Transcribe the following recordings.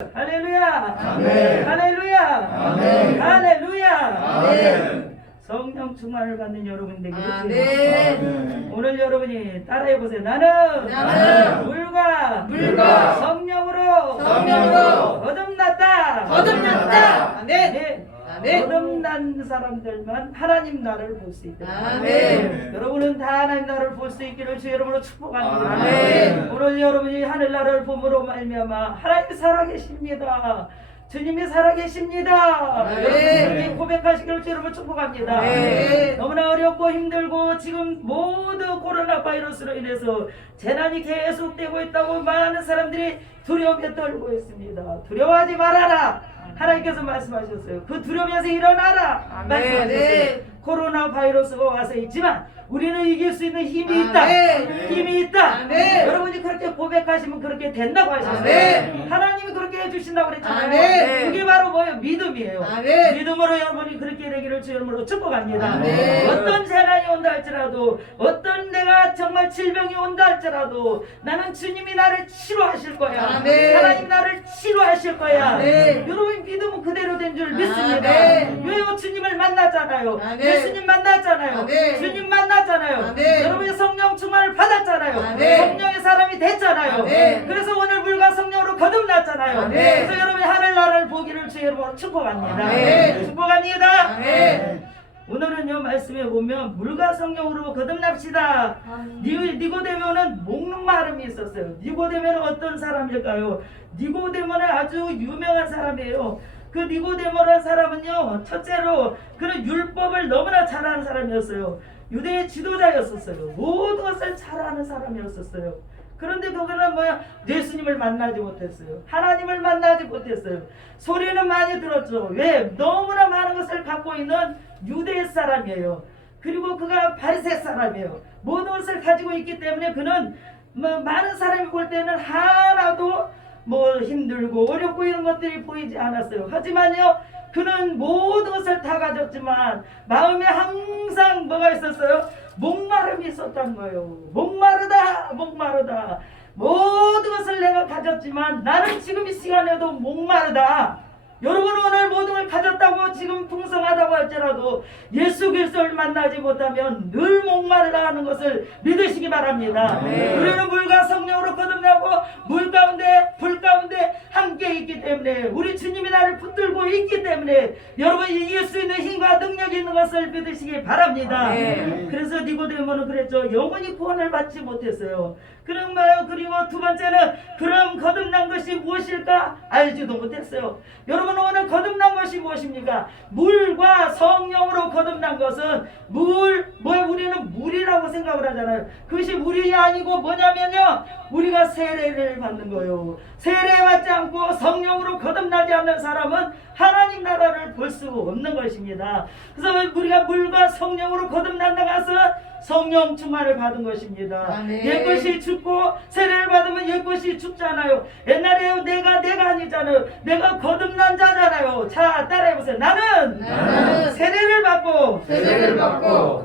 할렐루야. 아멘. 할렐루야. 아멘. 할렐루야. 아멘. 성령 충만을 받는 여러분 되기를 아멘. 주님. 오늘 여러분이 따라해 보세요. 나는 물과 성령으로 거듭났다. 거듭났다. 아멘. 네. 아멘. 거듭난 사람들만 하나님 나라를 볼 수 있다. 아멘. 여러분은 다 하나님 나라를 볼 수 있기를 주 여러분으로 축복합니다. 아멘. 오늘 여러분이 하늘 나라를 봄으로 말미암아 하나님이 살아계십니다. 주님이 살아계십니다. 아멘. 여러분이 고백하시기를 주 여러분 축복합니다. 아멘. 너무나 어렵고 힘들고 지금 모두 코로나 바이러스로 인해서 재난이 계속되고 있다고 많은 사람들이 두려움에 떨고 있습니다. 두려워하지 말아라. 하나님께서 말씀하셨어요. 그 두려움에서 일어나라. 아멘. 말씀하셨어요. 코로나 바이러스가 와서 있지만 우리는 이길 수 있는 힘이 있다. 아멘. 힘이 있다. 아멘. 여러분이 그렇게 고백하시면 그렇게 된다고 하셨어요. 아멘. 하나님이 그렇게 해주신다고 그랬잖아요. 아멘. 그게 바로 뭐예요? 믿음이에요. 아멘. 믿음으로 여러분이 그렇게 되기를 주 이름으로 축복합니다. 아멘. 어떤 재난이 온다 할지라도 어떤 내가 정말 질병이 온다 할지라도 나는 주님이 나를 치료하실 거야. 아멘. 하나님 나를 치료하실 거야. 아멘. 여러분 믿음은 그대로 된 줄 믿습니다. 아멘. 왜요? 주님을 만났잖아요. 아멘. 예수님 만났잖아요. 아멘. 주님 만났잖아요. 아멘. 여러분이 성령 충만을 받았잖아요. 아멘. 성령의 사람이 됐잖아요. 아멘. 그래서 오늘 물과 성령으로 거듭났잖아요. 아멘. 그래서 여러분이 하늘나라를 보기를 주 여러분 축복합니다. 아멘. 축복합니다. 아멘. 오늘은요 말씀에 보면 물과 성령으로 거듭납시다. 니고데모는 목마름이 있었어요. 니고데모는 어떤 사람일까요? 니고데모는 아주 유명한 사람이에요. 그 니고데모라는 사람은요 첫째로 그는 율법을 너무나 잘하는 사람이었어요. 유대의 지도자였었어요. 모든 것을 잘하는 사람이었었어요. 그런데 그거는 뭐야? 예수님을 만나지 못했어요. 하나님을 만나지 못했어요. 소리는 많이 들었죠. 왜? 너무나 많은 것을 갖고 있는 유대 사람이에요. 그리고 그가 바리새 사람이에요. 모든 것을 가지고 있기 때문에 그는 뭐 많은 사람이 볼 때는 하나도 뭐 힘들고 어렵고 이런 것들이 보이지 않았어요. 하지만요 그는 모든 것을 다 가졌지만 마음에 항상 뭐가 있었어요? 목마름이 있었던 거예요. 목마르다 목마르다. 모든 것을 내가 가졌지만 나는 지금 이 시간에도 목마르다. 여러분 오늘 모든 걸 가졌다고 지금 풍성하다고 할지라도 예수 그리스도를 만나지 못하면 늘 목마르다 하는 것을 믿으시기 바랍니다. 우리는 물과 성령으로 거듭나고 물 가운데 불 가운데 함께 있기 때문에 우리 주님이 나를 붙들고 있기 때문에 여러분이 이길 수 있는 힘과 능력이 있는 것을 믿으시기 바랍니다. 그래서 니고데모는 그랬죠. 영원히 구원을 받지 못했어요. 그런 거예요. 그리고 두 번째는 그럼 거듭난 것이 무엇일까 알지도 못했어요. 여러분 오늘 거듭난 것이 무엇입니까? 물과 성령으로 거듭난 것은 우리는 물이라고 생각을 하잖아요. 그것이 물이 아니고 뭐냐면요 우리가 세례를 받는 거예요. 세례 받지 않고 성령으로 거듭나지 않는 사람은 하나님 나라를 볼 수 없는 것입니다. 그래서 우리가 물과 성령으로 거듭난다고 해서 성령 충만을 받은 것입니다. 아멘. 옛것이 죽고 세례를 받으면 옛것이 죽잖아요. 옛날에 내가 아니잖아요. 내가 거듭난 자잖아요. 자 따라해보세요. 나는 세례를 받고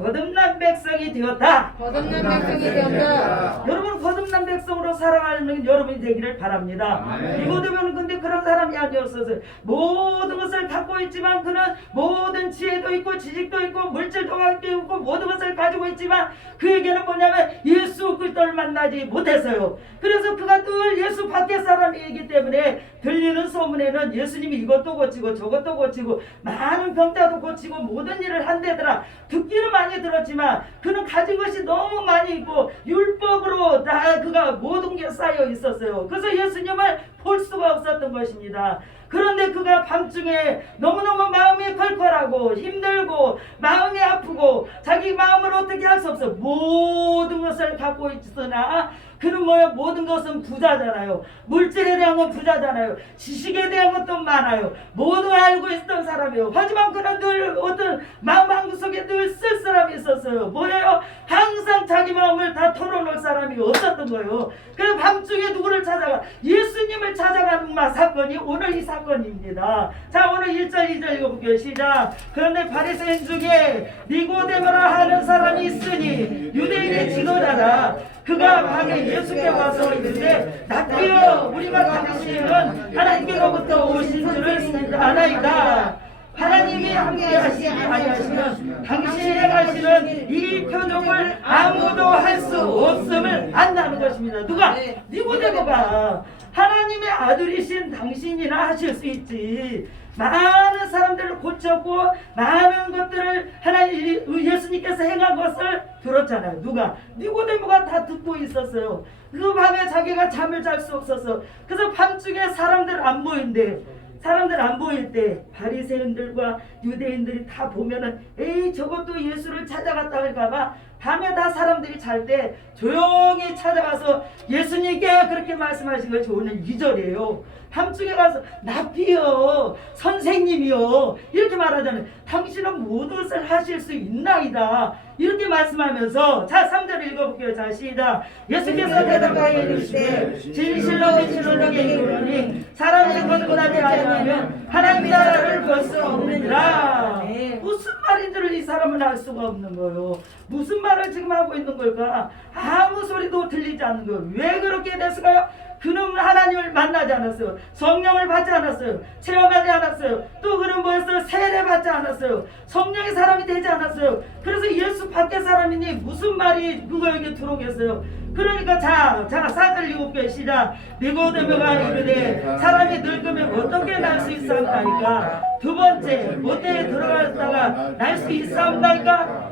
거듭난 백성이 되었다. 거듭난 백성이 되었다. 여러분 거듭난 백성으로 살아가는 여러분이 되기를 바랍니다. 니고데모는 근데 그런 사람이 아니었어요. 모든 것을 갖고 있지만 그는 모든 지혜도 있고 지식도 있고 물질도 갖고 있고 모든 것을 가지고 있지만 그에게는 뭐냐면 예수 그리스도를 만나지 못했어요. 그래서 그가 늘 예수 밖의 사람이기 때문에 들리는 소문에는 예수님이 이것도 고치고 저것도 고치고 많은 병자도 고치고 모든 일을 한대더라. 듣기는 많이 들었지만 그는 가진 것이 너무 많이 있고 율법으로 다 그가 모든 게 쌓여 있었어요. 그래서 예수님을 볼 수가 없었던 것입니다. 그런데 그가 밤중에 너무너무 마음이 컬컬하고 힘들고 마음이 아프고 자기 마음을 어떻게 할 수 없어. 모든 것을 갖고 있으나 그는 뭐야? 모든 것은 부자잖아요. 물질에 대한 건 부자잖아요. 지식에 대한 것도 많아요. 모두 알고 있었던 사람이에요. 하지만 그는 늘 어떤 마음 한구석에 늘 쓸쓸함이 있었어요. 뭐예요? 항상 자기 마음을 다 털어놓을 사람이 없었던 거예요. 그래서 밤중에 누구를 찾아가? 예수님을 찾아가는 사건이 오늘 이 사건 사건입니다. 자, 오늘 1절 2절 읽어볼게요. 시작. 그런데 바리새인 중에 니고데모라 하는 사람이 있으니 유대인의 지도자라. 그가 방에 예수께 와서 이르되 낫기여 우리가 당신은 하나님께로부터 오신 줄을 아나이다. 하나님이 함께 하시지 아니하시면 당신이 행하시는 이 표적을 아무도 할 수 없음을 안다는 것입니다. 누가? 니고데모가 하나님의 아들이신 당신이나 하실 수 있지. 많은 사람들을 고쳤고 많은 것들을 하나님 예수님께서 행한 것을 들었잖아요. 누가? 니고데모가 다 듣고 있었어요. 그 밤에 자기가 잠을 잘 수 없어서 그래서 밤중에 사람들 안 보인대. 사람들 안 보일 때 바리새인들과 유대인들이 다 보면은 에이 저것도 예수를 찾아갔다 할까봐 밤에 다 사람들이 잘 때 조용히 찾아가서 예수님께 그렇게 말씀하신 것이 오늘 2절이에요. 밤중에 가서 납비여 선생님이여 이렇게 말하잖아요. 당신은 모든 것을 하실 수 있나이다 이렇게 말씀하면서 자 3절 읽어볼게요. 자 시작. 예수께서 대답하여 이르시되 진실로 진실로 너희에게 이르노니 사람이 거듭나지 아니하면 하나님 나라를 볼 수 없느니라. 무슨 말인지를 이 사람은 알 수가 없는 거예요. 무슨 말을 지금 하고 있는 걸까? 아무 소리도 들리지 않는 거예요. 왜 그렇게 됐을까요? 그는 하나님을 만나지 않았어요. 성령을 받지 않았어요. 체험하지 않았어요. 또 그는 뭐였어요? 세례 받지 않았어요. 성령의 사람이 되지 않았어요. 그래서 예수 밖의 사람이니 무슨 말이 그거에게 들어오겠어요? 그러니까 자 4절 7개 시작. 니고데모가 이르되 사람이 늙으면 어떻게 날 수 있사옵나이까? 두 번째 모태에 들어갔다가 날 수 있사옵나이까?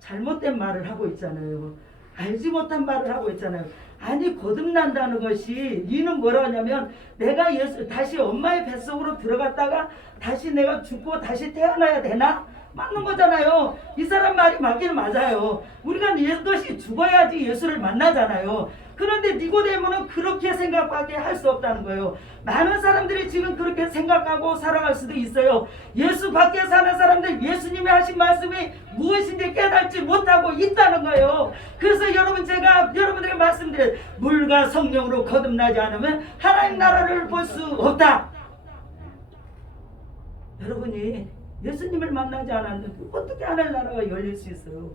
잘못된 말을 하고 있잖아요. 알지 못한 말을 하고 있잖아요. 아니 거듭난다는 것이 이는 뭐라 하냐면 내가 다시 엄마의 뱃속으로 들어갔다가 다시 내가 죽고 다시 태어나야 되나? 맞는 거잖아요. 이 사람 말이 맞기는 맞아요. 우리가 이것이 죽어야지 예수를 만나잖아요. 그런데 니고데모는 그렇게 생각밖에 할 수 없다는 거예요. 많은 사람들이 지금 그렇게 생각하고 살아갈 수도 있어요. 예수 밖에 사는 사람들 예수님이 하신 말씀이 무엇인지 깨닫지 못하고 있다는 거예요. 그래서 여러분 제가 여러분들에게 말씀드려요. 물과 성령으로 거듭나지 않으면 하나님 나라를 볼 수 없다. 여러분이 예수님을 만나지 않았는데 어떻게 하나님 나라가 열릴 수 있어요?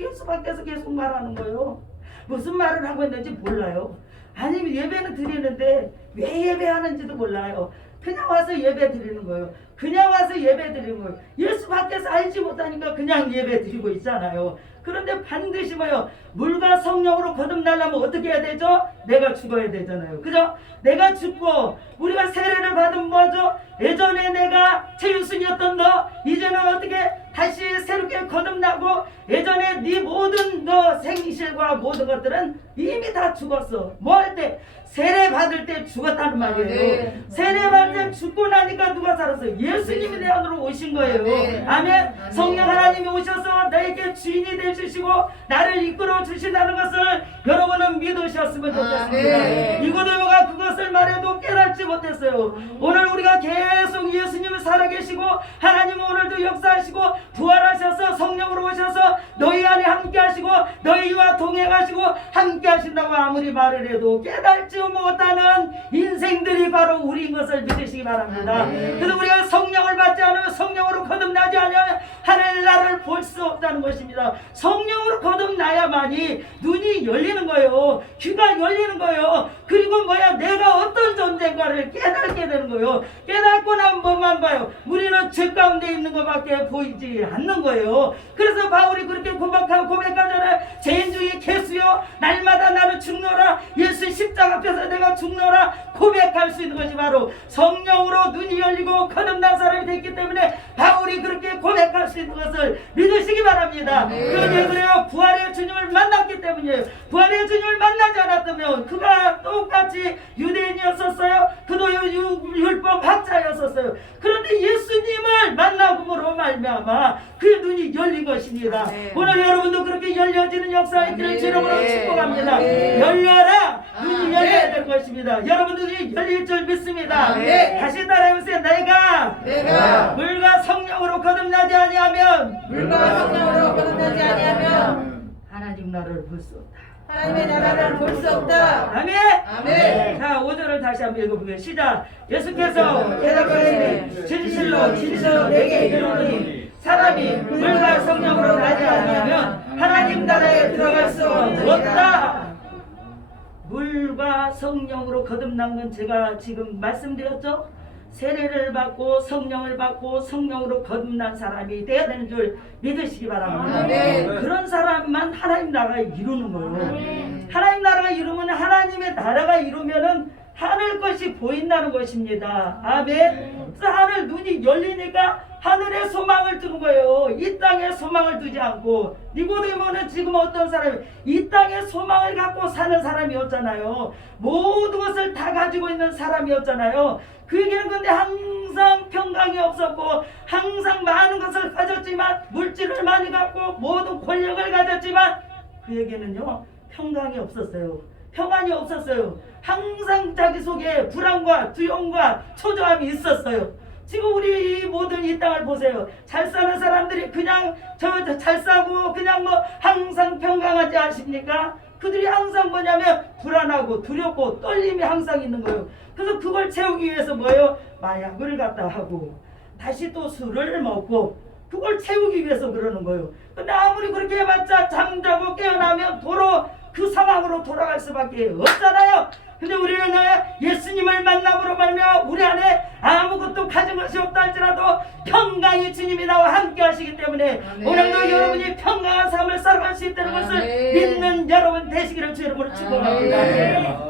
예수 밖에서 계속 말하는 거예요. 무슨 말을 하고 있는지 몰라요. 아니면 예배는 드리는데 왜 예배하는지도 몰라요. 그냥 와서 예배 드리는 거예요. 그냥 와서 예배 드리는 거예요. 예수 밖에서 알지 못하니까 그냥 예배 드리고 있잖아요. 그런데 반드시 뭐요? 물과 성령으로 거듭나려면 어떻게 해야 되죠? 내가 죽어야 되잖아요. 그죠? 내가 죽고 우리가 세례를 받은 뭐죠? 예전에 내가 최유순이었던 너 이제는 어떻게 다시 새롭게 거듭나고 예전에 네 모든 너 생실과 모든 것들은 이미 다 죽었어. 뭐 할 때? 세례 받을 때 죽었다는 말이에요. 네. 세례 받을 때 죽고 나니까 누가 살았어요? 예수님이 내 안으로 오신 거예요. 네. 아멘. 성령 하나님이 오셔서 나에게 주인이 되주시고 나를 이끌어 주신다는 것을 여러분은 믿으셨으면 좋겠습니다. 네. 니고데모가 그것을 말해도 깨닫지 못했어요. 오늘 우리가 계속 예수님을 살아계시고 하나님은 오늘도 역사하시고 부활하셔서 성령으로 오셔서 너희 안에 함께 하시고 너희와 동행하시고 함께 하신다고 아무리 말을 해도 깨닫지 못하는 인생들이 바로 우리인 것을 믿으시기 바랍니다. 그래서 우리가 성령을 받지 않으면 성령으로 거듭나지 않으면 하늘 나라를 볼 수 없다는 것입니다. 성령으로 거듭나야만이 눈이 열리는 거예요. 귀가 열리는 거예요. 그리고 뭐야 내가 어떤 존재인가를 깨닫게 되는 거예요. 깨닫고 나면 뭐만 봐요? 우리는 죄 가운데 있는 것밖에 보이지 않는 거예요. 그래서 바울이 그렇게 고백하잖아요. 죄인 중에 개수요 날마다 나는 죽노라. 예수 십자가 앞에서 내가 죽노라 고백할 수 있는 것이 바로 성령으로 눈이 열리고 거듭난 사람이 됐기 때문에 바울이 그렇게 고백할 수 있는 것을 믿으시기 바랍니다. 그런데 그래요. 부활의 주님을 만났기 때문이에요. 부활의 주님을 만나지 않았다면 그가 똑같이 유대인이었었어요. 그도 율법 학자였었어요. 그런데 예수님을 만남으로 말미암아 그의 눈이 열린 것입니다. 오늘 여러분도 그렇게 열려지는 역사가 있기를 주님으로 축복합니다. 열려라. 눈이 열려야 될 것입니다. 여러분들이 열릴 줄 믿습니다. 다시 따라해보세요. 내가 물과 성령으로 거듭나지 아니하면 물과 성령으로 거듭나지 아니하면 하나님 나라를 볼 수 없다. 하나님의 나라를 볼 수 없다. 아멘. 아멘. 자, 5절을 다시 한번 읽어보겠습니다. 시작. 예수께서 대답하시되 진실로 진실로 내게 이르노니 사람이 물과 성령으로 나지 않으면 하나님 나라에 들어갈 수 없다. 물과 성령으로 거듭난 건 제가 지금 말씀드렸죠. 세례를 받고 성령을 받고 성령으로 거듭난 사람이 되어야 되는 줄 믿으시기 바랍니다. 아멘. 그런 사람만 하나님 나라에 이루는 거예요. 하나님 나라가 이루면 하나님의 나라가 이루면은 하늘 것이 보인다는 것입니다. 아멘. 그래서 하늘 눈이 열리니까 하늘에 소망을 두는 거예요. 이 땅에 소망을 두지 않고. 니고데모는 지금 어떤 사람이 이 땅에 소망을 갖고 사는 사람이었잖아요. 모든 것을 다 가지고 있는 사람이었잖아요. 그에게는 근데 항상 평강이 없었고 항상 많은 것을 가졌지만 물질을 많이 갖고 모든 권력을 가졌지만 그에게는요 평강이 없었어요. 평안이 없었어요. 항상 자기 속에 불안과 두려움과 초조함이 있었어요. 지금 우리 이 모든 이 땅을 보세요. 잘 사는 사람들이 그냥 잘 사고 그냥 뭐 항상 평강하지 않습니까? 그들이 항상 뭐냐면 불안하고 두렵고 떨림이 항상 있는 거예요. 그래서 그걸 채우기 위해서 뭐예요? 마약을 갖다 하고 다시 또 술을 먹고 그걸 채우기 위해서 그러는 거예요. 근데 아무리 그렇게 해봤자 잠자고 깨어나면 도로 그 상황으로 돌아갈 수밖에 없잖아요. 근데 우리는 예수님을 만남으로 말며 우리 안에 아무것도 가진 것이 없다 할지라도 평강이 주님이 나와 함께 하시기 때문에 아멘. 오늘도 여러분이 평강한 삶을 살아갈 수 있다는 것을 아멘. 믿는 여러분 되시기를 주 이름으로 축복합니다.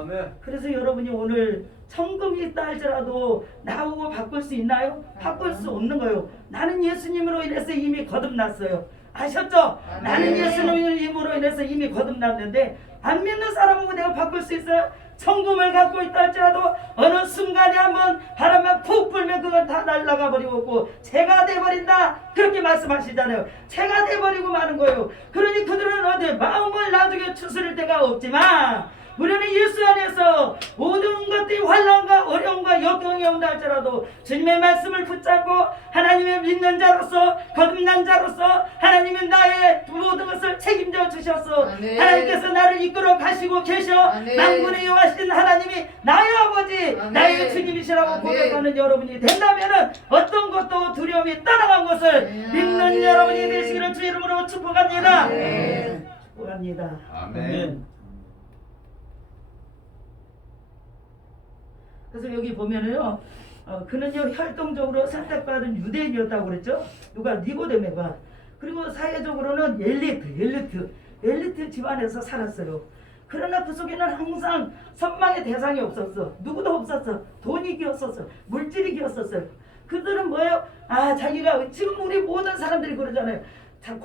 아멘. 그래서 여러분이 오늘 천금이 있다 할지라도 나오고 바꿀 수 있나요? 바꿀 수 없는 거예요. 나는 예수님으로 인해서 이미 거듭났어요. 아셨죠? 아멘. 나는 예수님으로 인해서 이미 거듭났는데 안 믿는 사람하고 내가 바꿀 수 있어요? 천금을 갖고 있다 할지라도 어느 순간에 한번 바람만 푹 불면 그건 다 날아가 버리고 재가 돼버린다 그렇게 말씀하시잖아요. 재가 돼버리고 마는 거예요. 그러니 그들은 어디 마음을 나중에 추스릴 데가 없지만 우리는 예수 안에서 모든 것들이 환난과 어려움과 역경이 온다 할지라도 주님의 말씀을 붙잡고 하나님의 믿는 자로서 거듭난 자로서 하나님은 나의 모든 것을 책임져 주셔서 아멘. 하나님께서 나를 이끌어 가시고 계셔 아멘. 만군의 여호와신 하나님이 나의 아버지 아멘. 나의 주님이시라고 아멘. 고백하는 여러분이 된다면은 어떤 것도 두려움이 떠나간 것을 믿는 아멘. 여러분이 되시기를 주 이름으로 축복합니다. 아멘. 축복합니다. 아멘. 그래서 여기 보면은요, 그는요 혈통적으로 선택받은 유대인이었다고 그랬죠. 누가 니고데모가. 그리고 사회적으로는 엘리트 집안에서 살았어요. 그러나 그 속에는 항상 선망의 대상이 없었어. 누구도 없었어. 돈이 기었었어. 물질이 기었었어요. 그들은 뭐예요? 아 자기가 지금 우리 모든 사람들이 그러잖아요. 자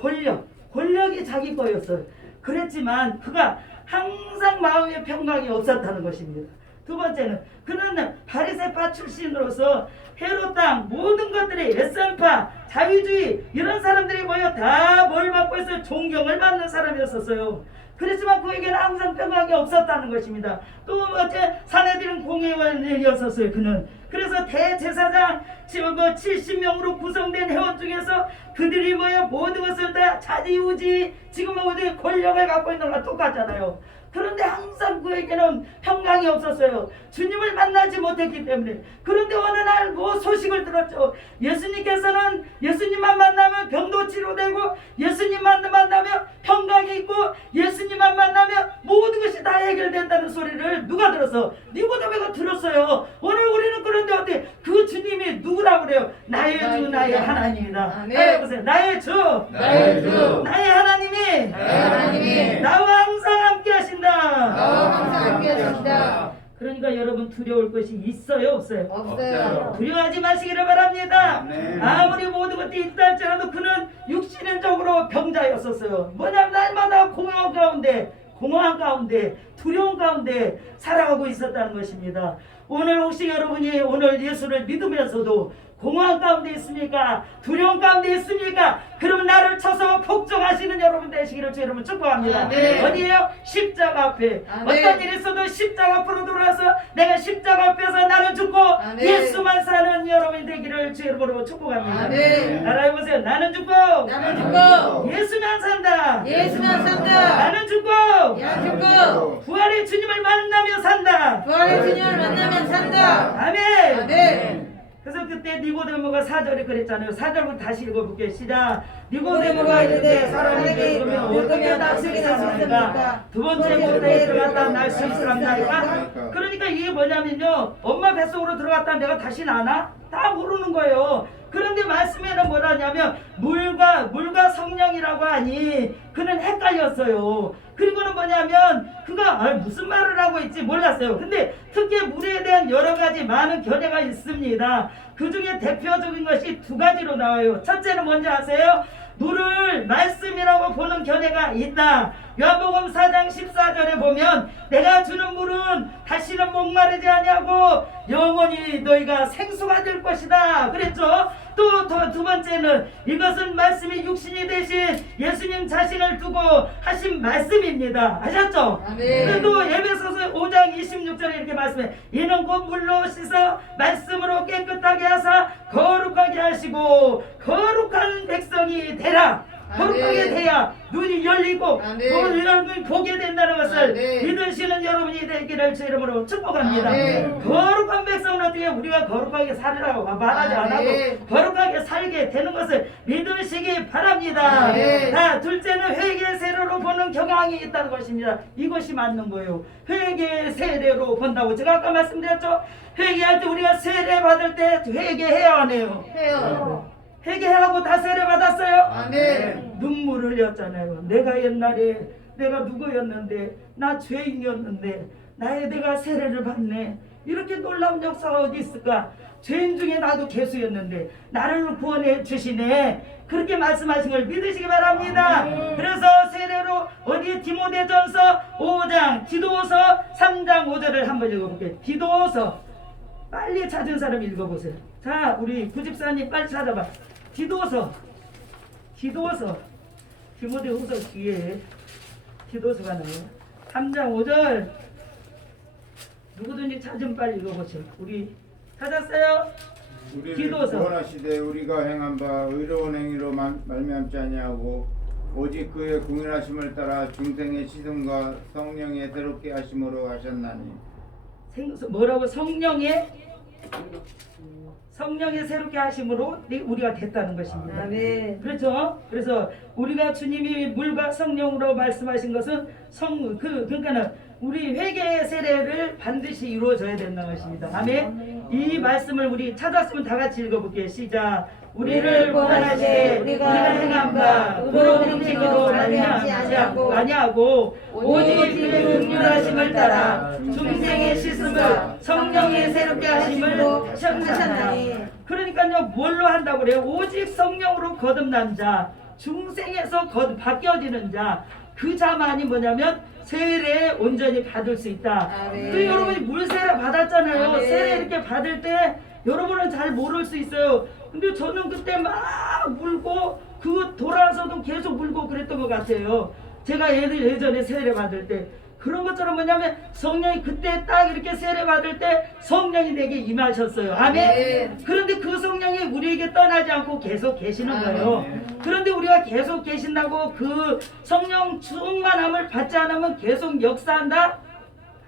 권력이 자기 거였어요. 그랬지만 그가 항상 마음의 평강이 없었다는 것입니다. 두 번째는 그는 바리새파 출신으로서 헤롯 땅 모든 것들이 에센파 자유주의 이런 사람들이 모여 다 뭘 받고 있어요? 존경을 받는 사람이었었어요. 그렇지만 그에게는 항상 평강이 없었다는 것입니다. 또 어째 사내들은 공회원이었었어요. 그는 그래서 대제사장 지금 70명으로 구성된 회원 중에서 그들이 모여 모든 것을 다 자지우지 지금 어디 권력을 갖고 있는 거랑 똑같잖아요. 그런데 항상 그에게는 평강이 없었어요. 주님을 만나지 못했기 때문에. 그런데 어느 날 뭐 소식을 들었죠. 예수님께서는 예수님만 만나면 병도 치료되고 예수님만 만나면 평강이 있고 예수님만 만나면 모든 것이 다 해결된다는 소리를 누가 들었어? 니고데모가 들었어요. 오늘 우리는 그런데 어때? 그 주님이 누구라고 그래요? 나의 주 나의 하나님이다. 아멘. 해보세요. 나의 주 나의 주 나의 하나님이 나의 하나님이 나와 항상 함께 하신다. 나와 항상 함께 하신다. 그러니까 여러분 두려울 것이 있어요 없어요? 없어요. 두려워하지 마시기를 바랍니다. 아멘. 아무리 모든 것들이 있다 할지라도 그는 육신적으로 병자였었어요. 뭐냐면 날마다 공허한 가운데 두려움 가운데 살아가고 있었다는 것입니다. 오늘 혹시 여러분이 오늘 예수를 믿으면서도 공허한 가운데 있습니까? 두려움 가운데 있습니까? 그러면 나를 쳐서 복종하시는 여러분 되시기를 주 여러분 축복합니다. 아멘. 어디에요? 십자가 앞에. 아멘. 어떤 일이 있어도 십자가 앞으로 돌아서 내가 십자가 앞에서 나를 죽고 아멘. 예수만 사는 여러분이 되시기를 되기를 주 이름으로 축복합니다. 아멘. 따라해보세요. 나는 죽고 나는 죽고 예수만 산다. 예수만 산다. 나는 죽고 나는 죽고 부활의 주님을 만나며 산다. 부활의 주님을 만나면 산다. 아멘. 아멘. 그래서 그때 니고데모가 4절에 그랬잖아요. 4절부터 다시 읽어볼게요. 시작. 니고데모가 니고데모가 이르되 이르되 사람에게 사람에게 어떻게 날 수 있습니까? 두 번째 모태에 들어갔다 날 수 있습니까? 그러니까 이게 뭐냐면요. 엄마 뱃속으로 들어갔다 내가 다시 나나? 다 모르는 거예요. 그런데 말씀에는 뭐라냐면 물과 성령이라고 하니 그는 헷갈렸어요. 그리고는 뭐냐면 그가 무슨 말을 하고 있지 몰랐어요. 근데 특히 물에 대한 여러 가지 많은 견해가 있습니다. 그 중에 대표적인 것이 두 가지로 나와요. 첫째는 뭔지 아세요? 물을 말씀이라고 보는 견해가 있다. 요한복음 4장 14절에 보면 내가 주는 물은 다시는 목마르지 아니하고 영원히 너희가 생수가 될 것이다 그랬죠. 또 두 번째는 이것은 말씀이 육신이 되신 예수님 자신을 두고 하신 말씀입니다. 아셨죠? 아멘. 또 에베소서 5장 26절에 이렇게 말씀해 이는 곧 물로 씻어 말씀으로 깨끗하게 하사 거룩하게 하시고 거룩한 백성이 되라. 거룩하게 아멘. 돼야 눈이 열리고 아멘. 눈이 보게 된다는 것을 아멘. 믿으시는 여러분이 되기를 주 이름으로 축복합니다. 아멘. 거룩한 백성은 어떻게 우리가 거룩하게 살으라고 말하지 않아도 아멘. 거룩하게 살게 되는 것을 믿으시기 바랍니다. 아멘. 자, 둘째는 회개 세례로 보는 경향이 있다는 것입니다. 이것이 맞는 거예요. 회개 세례로 본다고 제가 아까 말씀드렸죠. 회개할 때 우리가 세례 받을 때 회개해야 하네요. 해요. 회개하고 다 세례 받았어요? 아멘. 눈물을 흘렸잖아요. 내가 옛날에 내가 누구였는데 나 죄인이었는데 내가 세례를 받네. 이렇게 놀라운 역사가 어디 있을까? 죄인 중에 나도 개수였는데 나를 구원해 주시네. 그렇게 말씀하신 걸 믿으시기 바랍니다. 그래서 세례로 어디 디모데전서 5장 디도서 3장 5절을 한번 읽어볼게요. 디도서 빨리 찾은 사람 읽어보세요. 자, 우리 구집사님 빨리 찾아봐. 디도서 디모데후서 뒤에 디도서가 나와요. 3장 5절 누구든지 찾으면 빨리 읽어보세요. 우리 찾았어요? 우리를 디도서. 구원하시되 우리가 행한 바 의로운 행위로 말미암지 아니하고 오직 그의 공일하심을 따라 중생의 시선과 성령의 새롭게 하심으로 하셨나니. 뭐라고? 성령의 새롭게 하심으로 우리가 됐다는 것입니다. 아멘. 그렇죠? 그래서 우리가 주님이 물과 성령으로 말씀하신 것은 그러니까는 우리 회개의 세례를 반드시 이루어져야 된다는 것입니다. 아멘. 이 말씀을 우리 찾았으면 다 같이 읽어볼게요. 시작. 우리를 구원하시되 우리가 행한 바 의로운 행위로 말미암지 아니하고 오직 그의 긍휼하심을 따라 중생의 씻음을 성령의 새롭게 하심을 하셨나니. 그러니까요, 뭘로 한다고 그래요? 오직 성령으로 거듭난 자, 중생에서 바뀌어지는 자, 그 자만이 뭐냐면 세례 온전히 받을 수 있다. 아멘. 그 여러분이 물세례 받았잖아요. 아멘. 세례 이렇게 받을 때 여러분은 잘 모를 수 있어요. 근데 저는 그때 막 울고 그 돌아서도 계속 울고 그랬던 것 같아요. 제가 예전에 세례 받을 때 그런 것처럼 뭐냐면 성령이 그때 딱 이렇게 세례 받을 때 성령이 내게 임하셨어요. 아멘. 아멘. 그런데 그 성령이 우리에게 떠나지 않고 계속 계시는 거예요. 그런데 우리가 계속 계신다고 그 성령 충만함을 받지 않으면 계속 역사한다?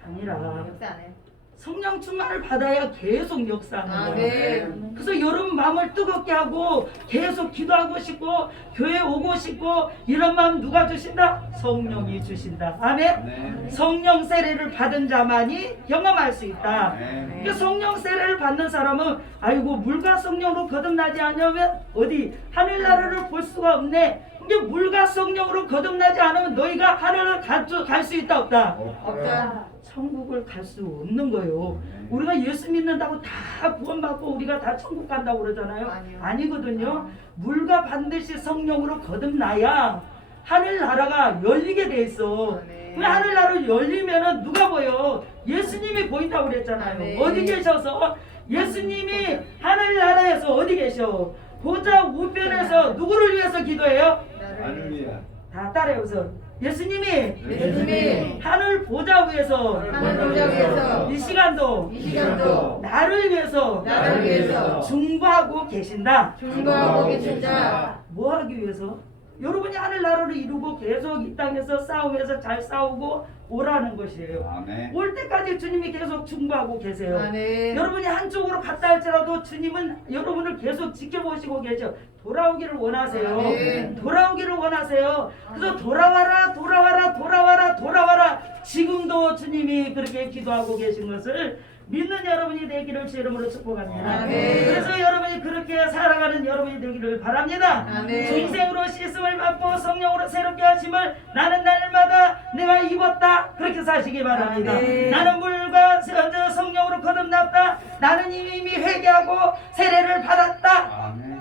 아니라 역사 안 해. 성령 충만을 받아야 계속 역사하는 거예요. 아멘. 그래서 여러분 마음을 뜨겁게 하고 계속 기도하고 싶고 교회 오고 싶고 이런 마음 누가 주신다? 성령이 주신다. 아멘. 네. 성령 세례를 받은 자만이 경험할 수 있다. 네. 그러니까 성령 세례를 받는 사람은 아이고 물과 성령으로 거듭나지 않으면 어디 하늘나라를 볼 수가 없네. 근데 물과 성령으로 거듭나지 않으면 너희가 하늘을 갈 수 있다 없다? 없다. 천국을 갈 수 없는 거예요. 우리가 예수 믿는다고 다 구원받고 우리가 다 천국 간다고 그러잖아요. 아니요. 아니거든요. 물과 반드시 성령으로 거듭나야 하늘나라가 열리게 돼 있어. 아멘. 그 하늘나라 열리면은 누가 보여? 예수님이 보인다고 그랬잖아요. 아멘. 어디 계셔서? 예수님이 하늘나라에서 어디 계셔? 보좌 우편에서 누구를 위해서 기도해요? 할렐루야. 다 따라해보세요. 예수님이 하늘 보좌 위에서 하늘 보좌 위에서 이 시간도 이 시간도 나를 위해서 나를 위해서 중보하고 계신다. 중보하고 계신다. 뭐 하기 위해서? 여러분이 하늘 나라를 이루고 계속 이 땅에서 싸우면서 잘 싸우고 오라는 것이에요. 아멘. 올 때까지 주님이 계속 중보하고 계세요. 아멘. 여러분이 한쪽으로 갔다 할지라도 주님은 여러분을 계속 지켜보시고 계셔. 돌아오기를 원하세요. 아멘. 돌아오기를 원하세요. 그래서 돌아와라, 돌아와라, 돌아와라, 돌아와라. 지금도 주님이 그렇게 기도하고 계신 것을 믿는 여러분이 되기를 주 이름으로 축복합니다. 아멘. 그래서 여러분이 그렇게 살아가는 여러분이 되기를 바랍니다. 아멘. 중생으로 씻음을 받고 성령으로 새롭게 하심을 나는 날마다 내가 입었다. 그렇게 사시기 바랍니다. 아멘. 나는 물과 성령으로 거듭났다. 나는 이미 회개하고 세례를 받았다. 아멘.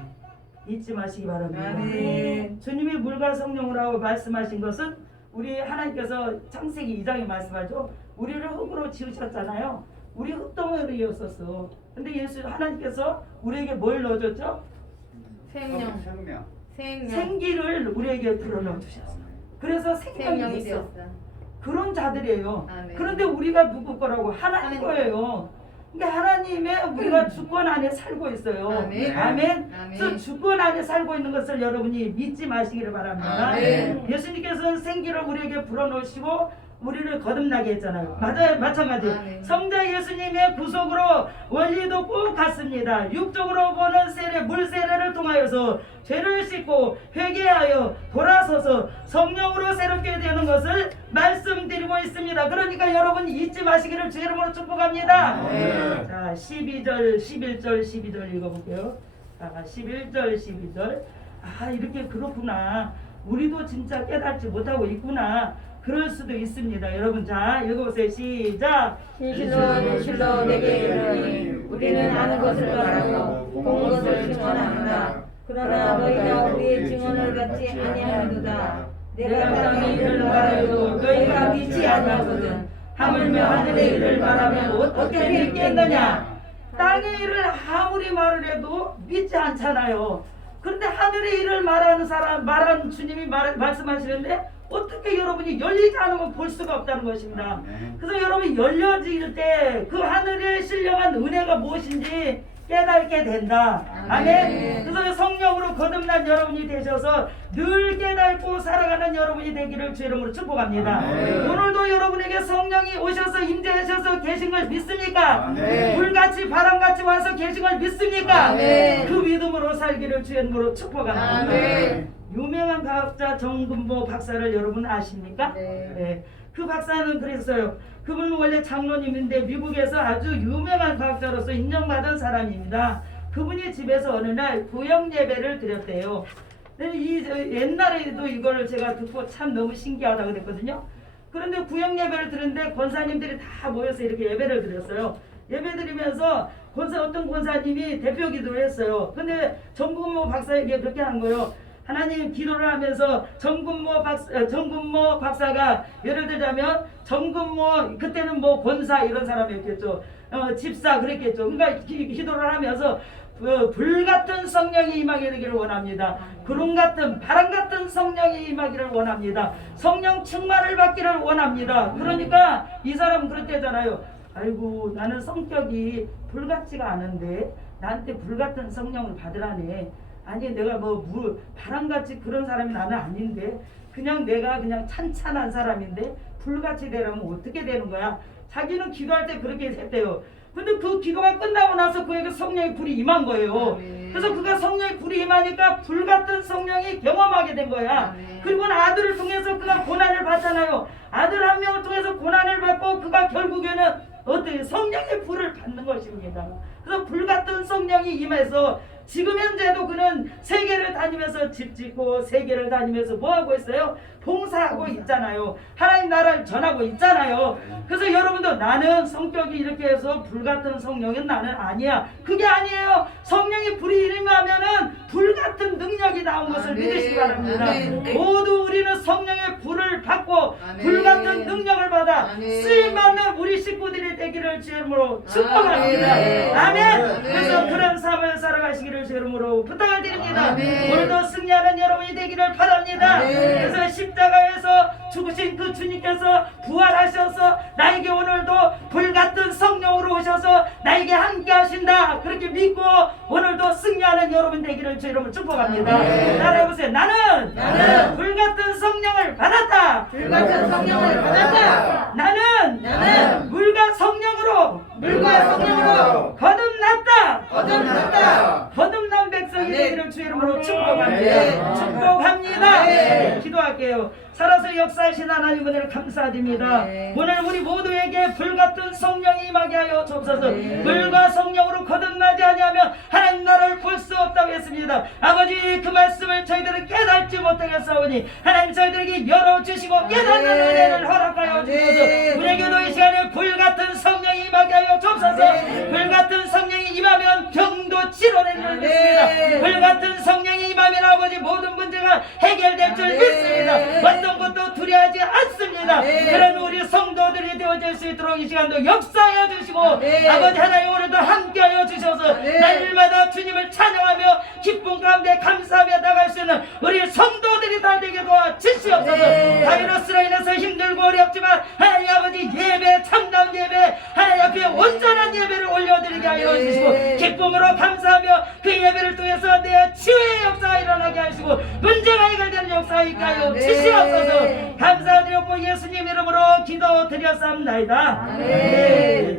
잊지 마시기 바랍니다. 아멘. 주님이 물과 성령으로 말씀하신 것은 우리 하나님께서 창세기 2장에 말씀하죠. 우리를 흙으로 지으셨잖아요. 우리 흙덩어리였었어. 근데 예수 하나님께서 우리에게 뭘 넣어줬죠? 생명. 생명. 생명. 생기를 우리에게 불어넣어 주셨어. 그래서 생명이 생명이 있어. 되었어. 그런 자들이에요. 아멘. 그런데 우리가 누구 거라고? 하나님 하나님 거예요. 그러니까 하나님의 우리가 주권 안에 살고 있어요. 아멘. 아멘. 아멘. 그래서 주권 안에 살고 있는 것을 여러분이 믿지 마시기를 바랍니다. 아멘. 예수님께서는 생기를 우리에게 불어넣으시고 우리를 거듭나게 했잖아요. 맞아요. 마찬가지. 아멘. 성자 예수님의 구속으로 원리도 꼭 같습니다. 육적으로 보는 세례, 물 세례를 통하여서 죄를 씻고 회개하여 돌아서서 성령으로 새롭게 되는 것을 말씀드리고 있습니다. 그러니까 여러분 잊지 마시기를 주 이름으로 축복합니다. 아멘. 자, 12절, 11절, 12절 읽어볼게요. 자, 11절, 12절. 아, 이렇게 그렇구나. 우리도 진짜 깨닫지 못하고 있구나. 그럴 수도 있습니다. 여러분, 자, 읽어보세요. 시작. 진실로 내게 이르노니 우리는 아는 것을 말하고 본 것을 증언합니다. 그러나 너희가 우리의 증언을 받지 아니하는도다. 내가 땅의 일을 말하여도 너희가 믿지 아니하거든. 하물며 하늘의 일을 말하면 어떻게 믿겠느냐? 땅의 일을 아무리 말을 해도 믿지 않잖아요. 그런데 하늘의 일을 말하는 주님이 말씀하시는데 어떻게 여러분이 열리지 않으면 볼 수가 없다는 것입니다. 그래서 여러분이 열려질 때 그 하늘의 신령한 은혜가 무엇인지 깨닫게 된다. 아멘. 그래서 성령으로 거듭난 여러분이 되셔서 늘 깨닫고 살아가는 여러분이 되기를 주 이름으로 축복합니다. 아멘. 오늘도 여러분에게 성령이 오셔서 임재하셔서 계신 걸 믿습니까? 아멘. 불같이 바람같이 와서 계신 걸 믿습니까? 아멘. 그 믿음으로 살기를 주 이름으로 축복합니다. 아멘. 유명한 과학자 정근보 박사를 여러분 아십니까? 네. 그 박사는 그랬어요. 그분은 원래 장로님인데 미국에서 아주 유명한 과학자로서 인정받은 사람입니다. 그분이 집에서 어느 날 구역 예배를 드렸대요. 근데 옛날에도 이걸 제가 듣고 참 너무 신기하다 그랬거든요. 그런데 구역 예배를 드렸는데 권사님들이 다 모여서 이렇게 예배를 드렸어요. 예배 드리면서 어떤 권사님이 대표 기도를 했어요. 근데 정근모 박사에게 그렇게 한 거예요. 하나님, 기도를 하면서 정근모 박사가 예를 들자면 정근모, 그때는 뭐 권사 이런 사람이었겠죠. 집사 그랬겠죠. 그러니까 기도를 하면서 불같은 성령이 임하게 되기를 원합니다. 구름 같은 바람 같은 성령이 임하기를 원합니다. 성령 충만을 받기를 원합니다. 그러니까 이 사람은 그랬대잖아요. 아이고, 나는 성격이 불같지가 않은데 나한테 불같은 성령을 받으라네. 아니, 내가 뭐 바람같이 그런 사람이 나는 아닌데 그냥 내가 그냥 찬찬한 사람인데 불같이 되려면 어떻게 되는 거야? 자기는 기도할 때 그렇게 했대요. 근데 그 기도가 끝나고 나서 그에게 성령의 불이 임한 거예요. 아멘. 그래서 그가 성령의 불이 임하니까 불같은 성령이 경험하게 된 거야. 아멘. 그리고 아들을 통해서 그가 고난을 받잖아요. 아들 한 명을 통해서 고난을 받고 그가 결국에는 어떻게 성령의 불을 받는 것입니다. 그래서 불같은 성령이 임해서 지금 현재도 그는 세계를 다니면서 집 짓고 세계를 다니면서 뭐 하고 있어요? 봉사하고 있잖아요. 하나님 나라를 전하고 있잖아요. 그래서 여러분도 나는 성격이 이렇게 해서 불같은 성령은 나는 아니야. 그게 아니에요. 성령이 불이 임하면은 불같은 능력이 나온 것을 아멘. 믿으시기 바랍니다. 아멘. 모두 우리는 성령의 불을 받고 아멘. 불같은 능력을 받아 아멘. 쓰임받는 우리 식구들이 되기를 주님으로 축복합니다. 아멘. 아멘. 아멘. 그래서 그런 삶을 붙잡아 살아가시기를 주 이름으로 부탁을 드립니다. 아멘. 오늘도 승리하는 여러분이 되기를 바랍니다. 아멘. 그래서 십자가에서 죽으신 그 주님께서 부활하셔서 나에게 오늘도 불같은 성령으로 오셔서 나에게 함께 하신다. 그렇게 믿고 오늘도 승리하는 여러분 되기를 주 이름으로 축복합니다. 아멘. 따라해보세요. 나는 불같은 성령을 받았다. 불같은 성령을 받았다. 나는 물과 성령으로 거듭났다. 거듭난 백성이 되기를 주 이름으로 축복합니다. 네. 축복합니다. 네. 기도할게요. 살아서 역사하신 하나님 은혜를 감사드립니다. 네. 오늘 우리 모두에게 불같은 성령이 임하게 하여 주옵소서. 네. 물과 성령으로 거듭나지 아니하면 하나님 나라를 볼 수 없다고 했습니다. 아버지 그 말씀을 저희들은 깨닫지 못하겠사오니 하나님 저희들에게 열어주시고 깨닫는 네. 은혜를 허락하여 주셔서 네. 우리에게도 이 시간에 불같은 성령이 임하게 하여 주옵소서. 네. 불같은 성령이 임하면 병도 치료되는 줄 믿습니다. 네. 불같은 성령이 임하면 아버지 모든 문제가 해결될 줄 네. 믿습니다. 어떤 것도 두려워하지 않습니다. 네. 그런 우리 성도들이 되어질 수 있도록 이 시간도 역사하여 주시고 네. 아버지 하나님 오늘도 함께하여 주셔서 네. 날마다 주님을 찬양하며 기쁨 가운데 감사하며 나갈 수 있는 우리 성도들이 다 되게 도와주시옵소서. 네. 바이러스로 인해서 힘들고 어렵지만 하나님 아버지 예배 참담 예배 하나님 앞에 온전한 예배를 올려드리게 하여 네. 주시고 기쁨으로 감사하며 그 예배를 통해서 내 치유의 역사가 일어나게 하시고 문제가 해결되는 역사가 있게 하여 네. 주시옵소서. 감사드렸고 예수님 이름으로 기도드렸사옵나이다. 네.